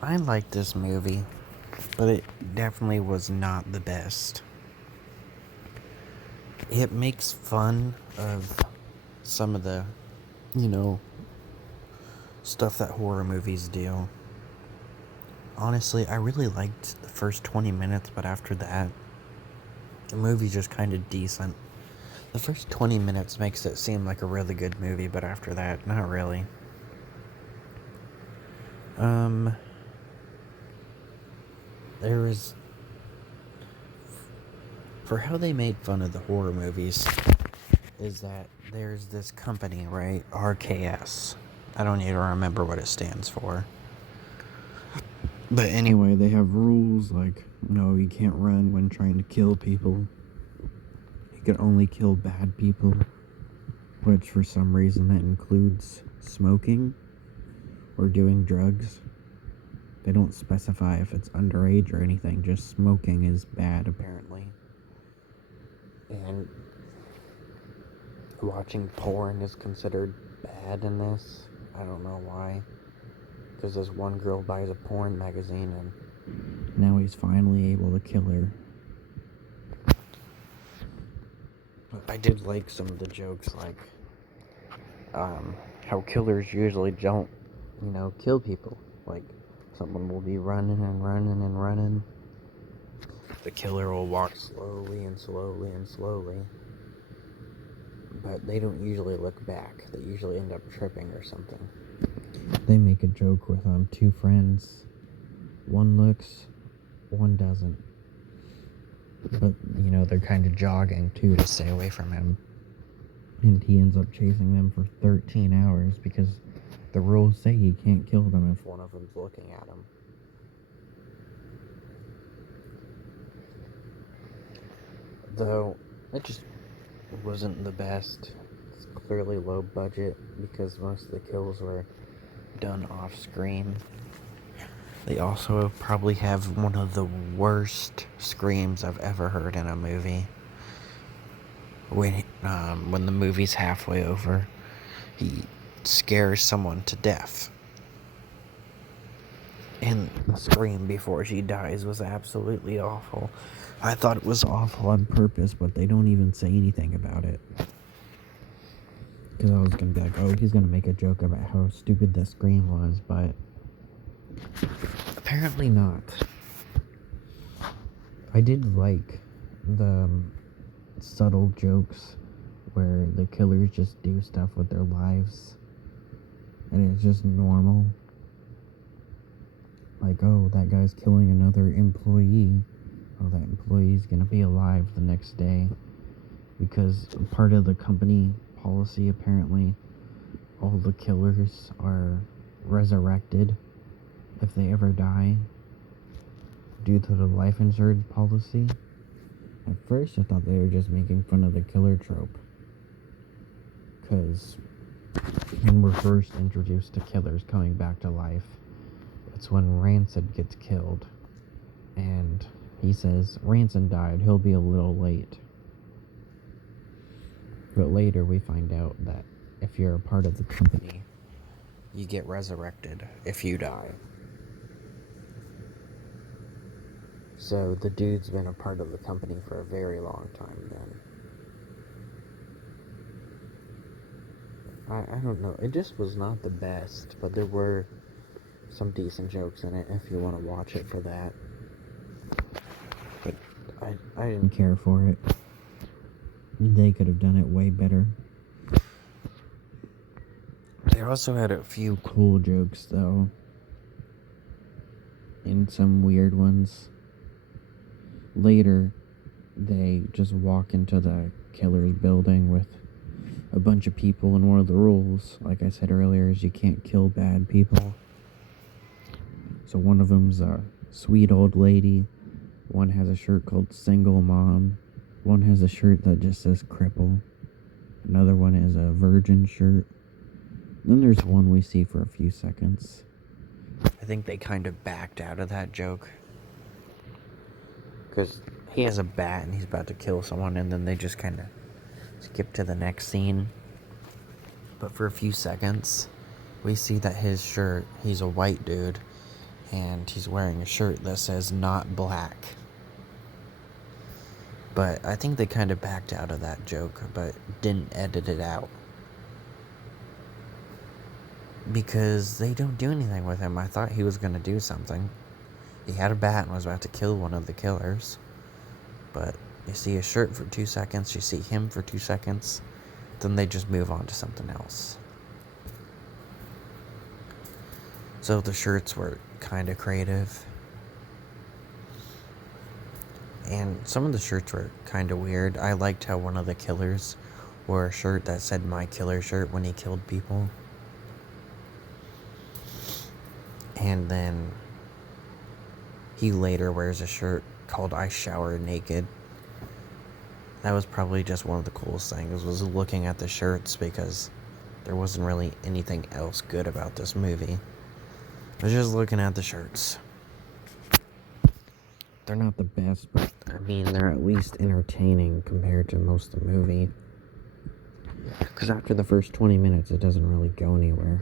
I liked this movie, but it definitely was not the best. It makes fun of some of the, you know, stuff that horror movies do. Honestly, I really liked the first 20 minutes, but after that, the movie's just kind of decent. The first 20 minutes makes it seem like a really good movie, but after that, not really. Um, there was, for how they made fun of the horror movies, is that there's this company, right? RKS. I don't even remember what it stands for. But anyway, they have rules like, no, you can't run when trying to kill people. You can only kill bad people. Which for some reason that includes smoking or doing drugs. They don't specify if it's underage or anything, just smoking is bad apparently. And watching porn is considered bad in this. I don't know why. Because this one girl buys a porn magazine and now he's finally able to kill her. But I did like some of the jokes, like how killers usually don't, kill people. Like, someone will be running and running and running. The killer will walk slowly and slowly and slowly. But they don't usually look back. They usually end up tripping or something. They make a joke with two friends. One looks, one doesn't. But, they're kind of jogging, too, to stay away from him. And he ends up chasing them for 13 hours because the rules say he can't kill them if one of them's looking at him. Though, it just wasn't the best. It's clearly low budget because most of the kills were done off screen. They also probably have one of the worst screams I've ever heard in a movie. When the movie's halfway over, he scares someone to death. And the scream before she dies was absolutely awful. I thought it was awful on purpose, but they don't even say anything about it. Because I was going to be like, oh, he's going to make a joke about how stupid the scream was, but apparently not. I did like the subtle jokes where the killers just do stuff with their lives and it's just normal. Like, oh, that guy's killing another employee. Oh, that employee's gonna be alive the next day. Because part of the company policy, apparently, all the killers are resurrected if they ever die due to the life insurance policy. At first, I thought they were just making fun of the killer trope. Because when we're first introduced to killers coming back to life, it's when Rancid gets killed. And he says, Rancid died, he'll be a little late. But later we find out that if you're a part of the company, you get resurrected if you die. So the dude's been a part of the company for a very long time then. I don't know, it just was not the best, but there were some decent jokes in it if you want to watch it for that. But I didn't care for it. They could have done it way better. They also had a few cool jokes though. And some weird ones. Later, they just walk into the killer's building with a bunch of people, and one of the rules, like I said earlier, is you can't kill bad people. So one of them's a sweet old lady. One has a shirt called Single Mom. One has a shirt that just says cripple. Another one is a virgin shirt. Then there's one we see for a few seconds. I think they kind of backed out of that joke. Because he has a bat and he's about to kill someone, and then they just kind of skip to the next scene. But for a few seconds, we see that his shirt, he's a white dude, and he's wearing a shirt that says "not black." But I think they kind of backed out of that joke, but didn't edit it out. Because they don't do anything with him. I thought he was going to do something. He had a bat and was about to kill one of the killers. But you see his shirt for 2 seconds, you see him for 2 seconds, then they just move on to something else. So the shirts were kind of creative. And some of the shirts were kind of weird. I liked how one of the killers wore a shirt that said "My Killer Shirt" when he killed people. And then he later wears a shirt called "I Shower Naked." That was probably just one of the coolest things, was looking at the shirts, because there wasn't really anything else good about this movie. I was just looking at the shirts. They're not the best, but I mean, they're at least entertaining compared to most of the movie. Because after the first 20 minutes, it doesn't really go anywhere.